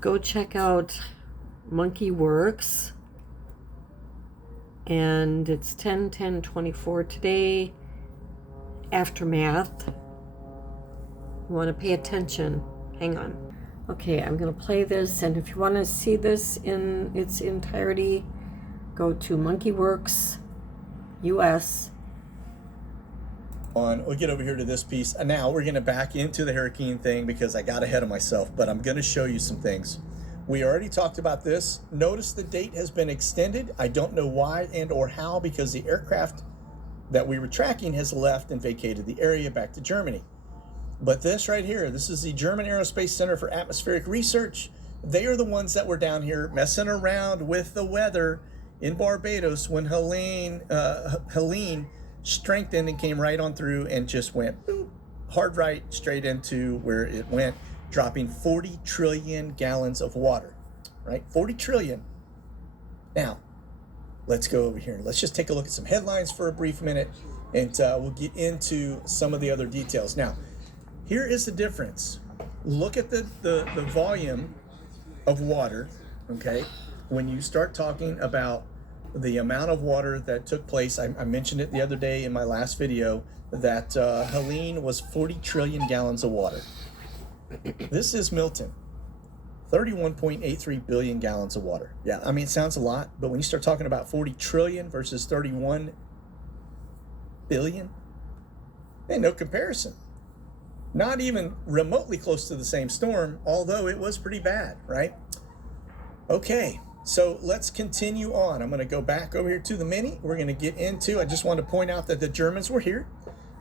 go check out Monkey Works. And it's 10/10/24 today. Aftermath. You want to pay attention. Hang on. Okay, I'm going to play this, and if you want to see this in its entirety, go to Monkey Works US. We'll get over here to this piece. And now we're going to back into the hurricane thing because I got ahead of myself, but I'm going to show you some things. We already talked about this. Notice the date has been extended. I don't know why and or how, because the aircraft that we were tracking has left and vacated the area back to Germany. But this right here, this is the German Aerospace Center for Atmospheric Research. They are the ones that were down here messing around with the weather in Barbados when Helene strengthened and came right on through and just went boop, hard right straight into where it went, dropping 40 trillion gallons of water, right? 40 trillion. Now, let's go over here. Let's just take a look at some headlines for a brief minute, and we'll get into some of the other details. Now, here is the difference. Look at the volume of water, okay? When you start talking about the amount of water that took place, I mentioned it the other day in my last video, that Helene was 40 trillion gallons of water. This is Milton, 31.83 billion gallons of water. Yeah, I mean, it sounds a lot, but when you start talking about 40 trillion versus 31 billion, ain't no comparison. Not even remotely close to the same storm, although it was pretty bad, right? Okay, so let's continue on. I'm going to go back over here to the Mini. We're going to get into, I just want to point out that the Germans were here.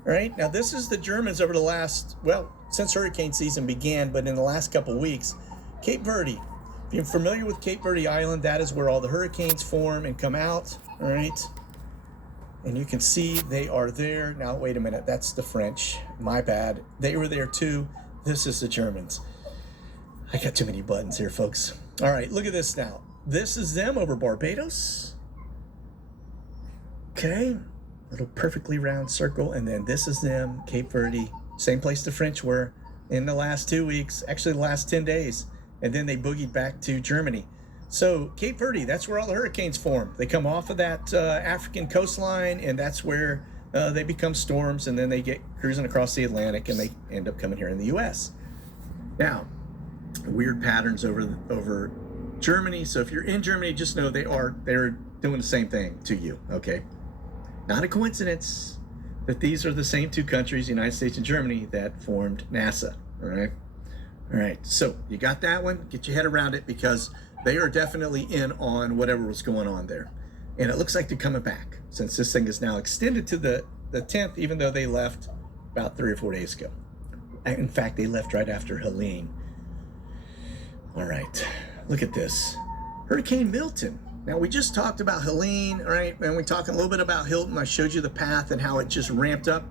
All right, now this is the Germans over the last, well, since hurricane season began, but in the last couple of weeks. Cape Verde. If you're familiar with Cape Verde Island, that is where all the hurricanes form and come out, all right? And you can see they are there. Now, wait a minute, that's the French. My bad. They were there too. This is the Germans. I got too many buttons here, folks. All right, look at this now. This is them over Barbados. Okay, little perfectly round circle. And then this is them, Cape Verde. Same place the French were in the last 2 weeks, actually the last 10 days. And then they boogied back to Germany. So Cape Verde, that's where all the hurricanes form. They come off of that African coastline, and that's where they become storms, and then they get cruising across the Atlantic, and they end up coming here in the U.S. Now, weird patterns over Germany. So if you're in Germany, just know they're doing the same thing to you. Okay, not a coincidence that these are the same two countries, the United States and Germany, that formed NASA. All right. So you got that one. Get your head around it, because they are definitely in on whatever was going on there. And it looks like they're coming back, since this thing is now extended to the 10th, even though they left about 3 or 4 days ago. In fact, they left right after Helene. All right, look at this. Hurricane Milton. Now, we just talked about Helene, all right? And we talked a little bit about Hilton. I showed you the path and how it just ramped up.